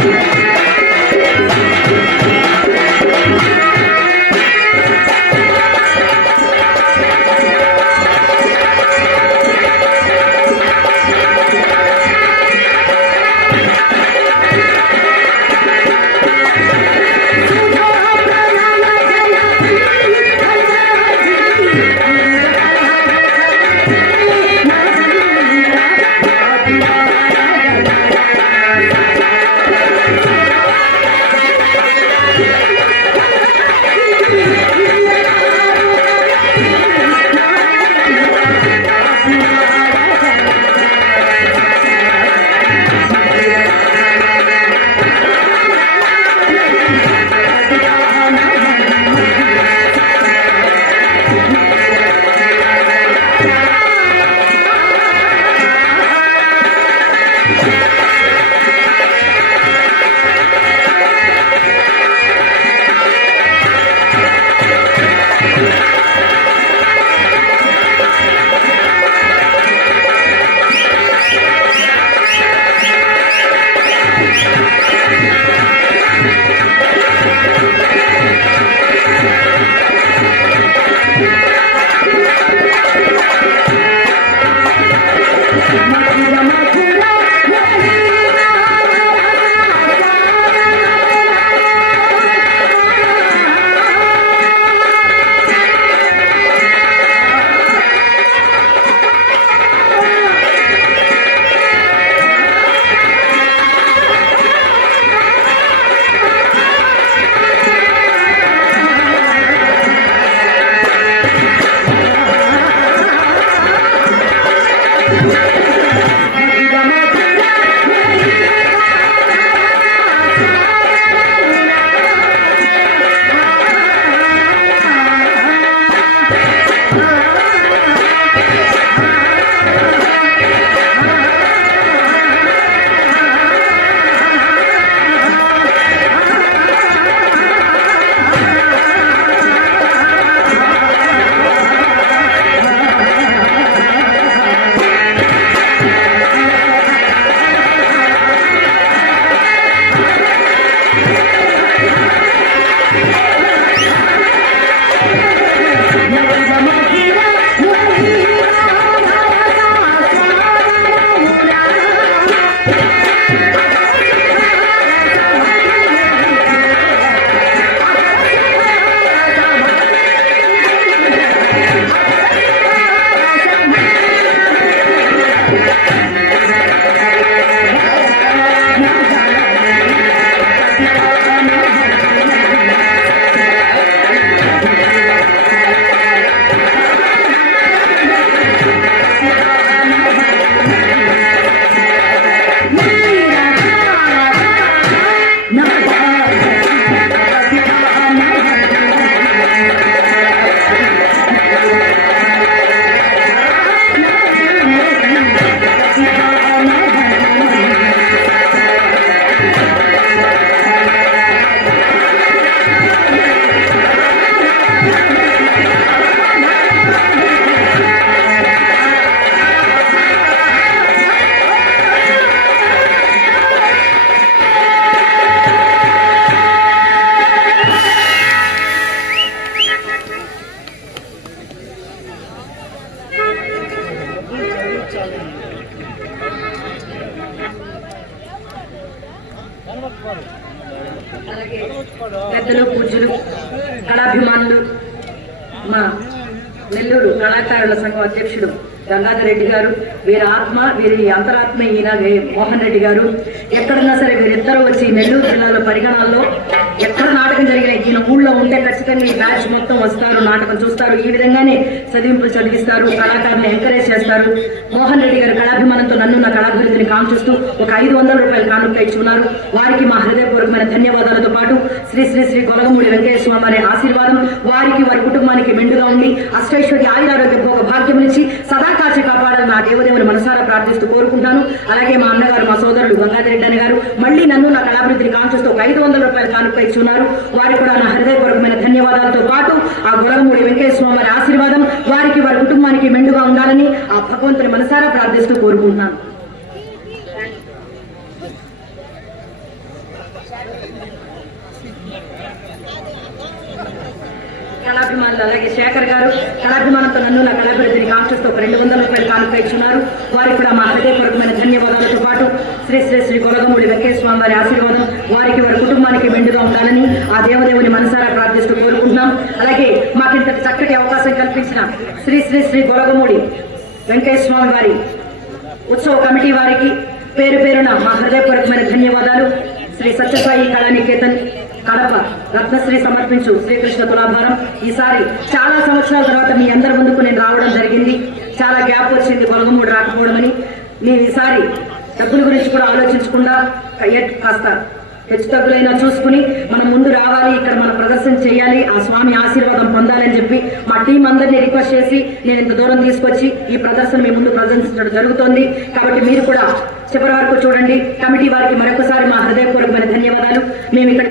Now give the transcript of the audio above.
Thank you. పెద్దలు పూజ్యులు కళాభిమానులు మా నెల్లూరు కళాకారుల సంఘం అధ్యక్షుడు గంగాధర్ రెడ్డి గారు, వీరి ఆత్మ వీరి అంతరాత్మ ఈయన మోహన్ రెడ్డి గారు, ఎక్కడున్నా సరే వీరిద్దరూ వచ్చి నెల్లూరు జిల్లాలో పరిగణాల్లో ఎక్కడ నాటకం జరిగిన ఈయన ఊళ్ళో ఉంటే ఖచ్చితంగా ఈ బ్యాచ్ మొత్తం వస్తారు, నాటకం చూస్తారు, ఈ విధంగానే చదివింపులు చదివిస్తారు, కళాకారుని ఎంకరేజ్ చేస్తారు. మోహన్ రెడ్డి గారు కళాభిమానంతో నన్ను నా కళాభివృద్ధిని కాంక్షిస్తూ ఒక 500 రూపాయల కానుక ఇచ్చి ఉన్నారు. వారికి మా హృదయపూర్వకమైన ధన్యవాదాలతో పాటు శ్రీ శ్రీ శ్రీ గొలగమూడి వెంకయ్య స్వామి వారి ఆశీర్వాదం వారికి వారి కుటుంబానికి మెండుగా ఉండి అష్టైశ్వర్య ఆయురారోగ్య భోగ భాగ్యం నుంచి సదా కాచి కాపాడాలని నా దేవదేవుని మనసారా ప్రార్థిస్తూ కోరుకుంటాను. అలాగే మా అన్నగారు మా సోదరుడు గంగాధర్ రెడ్డి గారు మళ్ళీ నన్ను నా కళాభివృద్ధిని కాంక్షిస్తూ ఒక 500 రూపాయల కానుక ఇచ్చి ఉన్నారు. వారికి కూడా నా హృదయపూర్వకమైన ధన్యవాదాలతో పాటు ఆ గొలగమూడి వెంకయ్య స్వామి వారి ఆశీర్వాదం వారికి వారి కుటుంబానికి మెండుగా ఉండాలని ఆ భగవంతుని మనసారా ప్రార్థిస్తూ కోరుకుంటున్నాను. కళాభిమానులు అలాగే శేఖర్ గారు కళాభిమానంతో నన్ను నా కళాభివృద్ధిని కాంక్షిస్తూ ఒక 200 రూపాయల కానుక ఇచ్చున్నారు. వారికి కూడా మా హృదయపూర్వకమైన ధన్యవాదాలతో పాటు శ్రీ శ్రీ శ్రీ గొలగమూడి వెంకయ్య స్వామి వారి ఆశీర్వాదం వారికి వారి కుటుంబానికి మెండుగా ఉండాలని ఆ దేవదేవుని మనసారా ప్రార్థిస్తూ కోరుకుంటున్నాం. అలాగే మాకింత చక్కటి అవకాశం కల్పించిన శ్రీ శ్రీ శ్రీ గొలగమూడి వెంకయ్య స్వామి వారి ఉత్సవ కమిటీ వారికి పేరు పేరున మా హృదయపూర్వకమైన ధన్యవాదాలు. శ్రీ సత్యసాయి కళానికేతన్ కడప రత్నశ్రీ సమర్పించు శ్రీకృష్ణ తులాభారం. ఈసారి చాలా సంవత్సరాల తర్వాత మీ అందరి ముందుకు నేను రావడం జరిగింది. చాలా గ్యాప్ వచ్చింది గొలగమూడి రాకపోవడం అని. మీరు ఈసారి డబ్బుల గురించి కూడా ఆలోచించకుండా కాస్త హెచ్చుతగ్గులైనా చూసుకుని మనం ముందు రావాలి, ఇక్కడ మన ప్రదర్శన చేయాలి, ఆ స్వామి ఆశీర్వాదం పొందాలని చెప్పి మా టీం అందరినీ రిక్వెస్ట్ చేసి నేను ఇంత దూరం తీసుకొచ్చి ఈ ప్రదర్శన మీ ముందు ప్రదర్శించడం జరుగుతోంది. కాబట్టి మీరు కూడా చివరి వరకు చూడండి. కమిటీ వారికి మరొకసారి మా హృదయపూర్వకమైన ధన్యవాదాలు. మేము ఇక్కడ